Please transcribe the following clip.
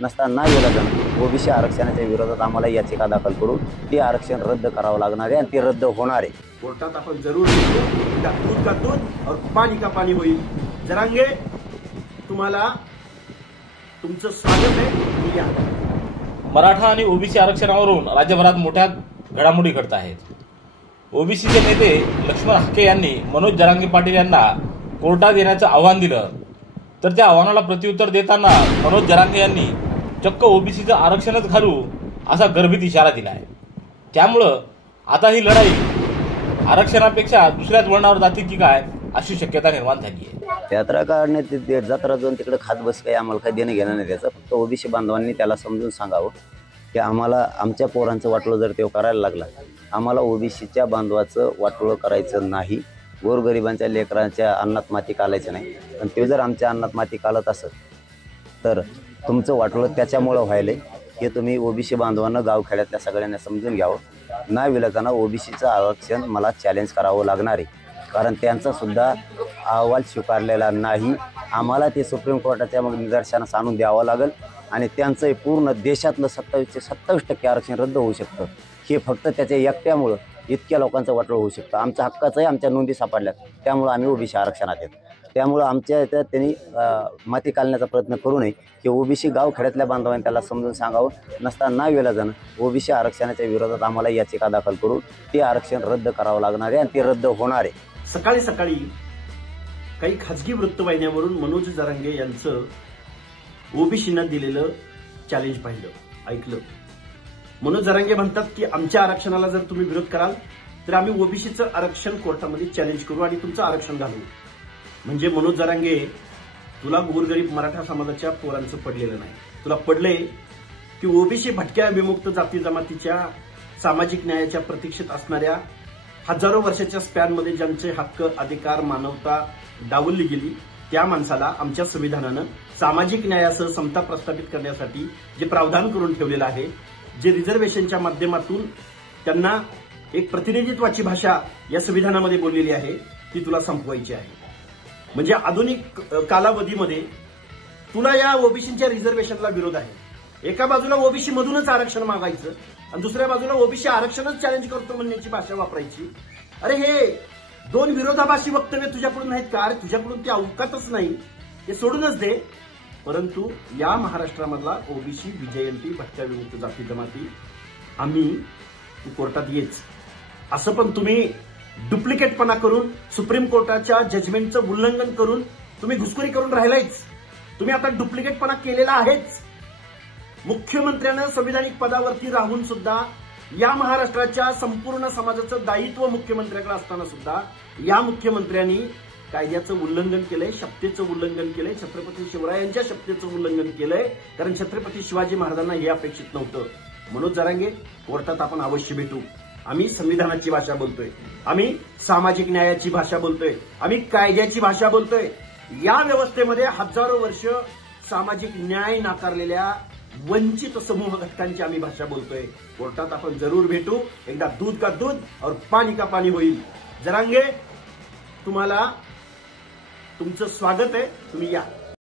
नसताना ओबीसी आरक्षणाच्या विरोधात आम्हाला याचिका दाखल करून ते आरक्षण रद्द करावं लागणार आहे आणि ते रद्द होणार आहे। कोर्टात आपण जरूर दूध का दूध और पानी का पानी होईल। जरांगे तुम्हाला तुमचं स्वागत आहे। या मराठा आणि ओबीसी आरक्षणावरून राज्यभरात मोठ्या घडामोडी घडत आहेत। ओबीसीचे नेते लक्ष्मण हाके यांनी मनोज जरांगे पाटील यांना कोर्टात येण्याचं आव्हान दिलं, तर त्या आव्हानाला प्रत्युत्तर देताना मनोज जरांगे यांनी चक्क ओबीसीचं आरक्षणच घालू असा गर्भित इशारा दिलाय। त्यामुळं आता ही लढाई आरक्षणापेक्षा दुसऱ्याच वळणावर जाते की काय अशी शक्यता निर्माण झाली आहे। यात्रा काढण्यात जत्रा जाऊन तिकडे खात बस काही आम्हाला काही देणं घेणं नाही त्याचं। फक्त ओबीसी बांधवांनी त्याला समजून सांगावं की आम्हाला आमच्या पोरांचं वाटोळं जर ते करायला लागला, आम्हाला ओबीसीच्या बांधवाचं वाटोळं करायचं नाही, गोरगरिबांच्या लेकरांच्या अन्नात माती कालायचं नाही। पण ते जर आमच्या अन्नात माती कालत असेल तर तुमचं वाटोळं त्याच्यामुळं व्हायलंय हे तुम्ही ओबीसी बांधवांना गावखेड्यातल्या सगळ्यांना समजून घ्यावं। ना विलाजानं ओबीसीचं आरक्षण मला चॅलेंज करावं लागणार आहे, कारण त्यांचा सुद्धा अहवाल स्वीकारलेला नाही। आम्हाला ते सुप्रीम कोर्टाच्या मग निदर्शनास आणून द्यावं लागेल आणि त्यांचं पूर्ण देशातलं 27% आरक्षण रद्द होऊ शकतं। हे फक्त त्याच्या एकट्यामुळं इतक्या लोकांचं वाटोळं होऊ शकतं। आमच्या हक्काचंही आमच्या नोंदी सापडल्यात, त्यामुळं आम्ही ओबीसी आरक्षणात आहेत। त्यामुळं आमच्या इथं त्यांनी माती काढण्याचा प्रयत्न करू नये की ओबीसी गावखेड्यातल्या बांधवांनी त्याला समजून सांगावं। नसताना विलाजानं ओबीसी आरक्षणाच्या विरोधात आम्हाला याचिका दाखल करून ते आरक्षण रद्द करावं लागणार आहे आणि ते रद्द होणार आहे। सकाळी सकाळी काही खाजगी वृत्तवाहिन्यांवरून मनोज जरांगे यांचं ओबीसींना दिलेलं चॅलेंज पाहिलं, ऐकलं। मनोज जरांगे म्हणतात की आमच्या आरक्षणाला जर तुम्ही विरोध कराल तर आम्ही ओबीसीचं आरक्षण कोर्टामध्ये चॅलेंज करू आणि तुमचं आरक्षण घालू। म्हणजे मनोज जरांगे, तुला गोरगरीब मराठा समाजाच्या पोरांचं पडलेलं नाही, तुला पडलंय की ओबीसी भटक्या विमुक्त जाती जमातीच्या सामाजिक न्यायाच्या प्रतीक्षेत असणाऱ्या हजारो वर्षाच्या स्पॅनमध्ये ज्यांचे हक्क, अधिकार, मानवता डावलली गेली त्या माणसाला आमच्या संविधानानं सामाजिक न्यायासह समता प्रस्थापित करण्यासाठी जे प्रावधान करून ठेवलेलं आहे, जे रिझर्वेशनच्या माध्यमातून त्यांना एक प्रतिनिधित्वाची भाषा या संविधानामध्ये बोललेली आहे, ती तुला संपवायची आहे। म्हणजे आधुनिक कालावधीमध्ये तुला या ओबीसीच्या रिझर्वेशनला विरोध आहे। एका बाजूला ओबीसी मधूनच आरक्षण मागायचं आणि दुसऱ्या बाजूला ओबीसी आरक्षणच चॅलेंज करतो म्हणण्याची भाषा वापरायची। अरे हे दोन विरोधाभासी वक्तव्य तुझ्याकडून नाहीत का? अरे तुझ्याकडून ते अवकातच नाही, हे सोडूनच दे। परंतु या महाराष्ट्रामधला ओबीसी, विजयंती, भटक्या विमुक्त जाती जमाती आम्ही कोर्टात येच असं पण तुम्ही डुप्लिकेटपणा करून सुप्रीम कोर्टाच्या जजमेंटचं उल्लंघन करून तुम्ही घुसखोरी करून राहिलायच। तुम्ही आता डुप्लिकेटपणा केलेला आहेच। मुख्यमंत्र्यानं संविधानिक पदावरती राहून सुद्धा या महाराष्ट्राच्या संपूर्ण समाजाचं दायित्व मुख्यमंत्र्याकडे असताना सुद्धा या मुख्यमंत्र्यांनी कायद्याचं उल्लंघन केलंय, शपथेचं उल्लंघन केलंय, छत्रपती शिवरायांच्या शपथेचं उल्लंघन केलंय, कारण छत्रपती शिवाजी महाराजांना हे अपेक्षित नव्हतं। मनोज जरांगे, कोर्टात आपण अवश्य भेटू। आम्ही संविधानाची भाषा बोलतोय, आम्ही सामाजिक न्यायाची भाषा बोलतोय, आम्ही कायद्याची भाषा बोलतोय। या व्यवस्थेमध्ये हजारो वर्ष सामाजिक न्याय नाकारलेल्या वंचित समूह घटकांची आम्ही भाषा बोलतोय। कोर्टात आपण जरूर भेटू। एकदा दूध का दूध और पानी का पानी होईल। जरांगे, तुम्हाला तुमचं स्वागत आहे, तुम्ही या।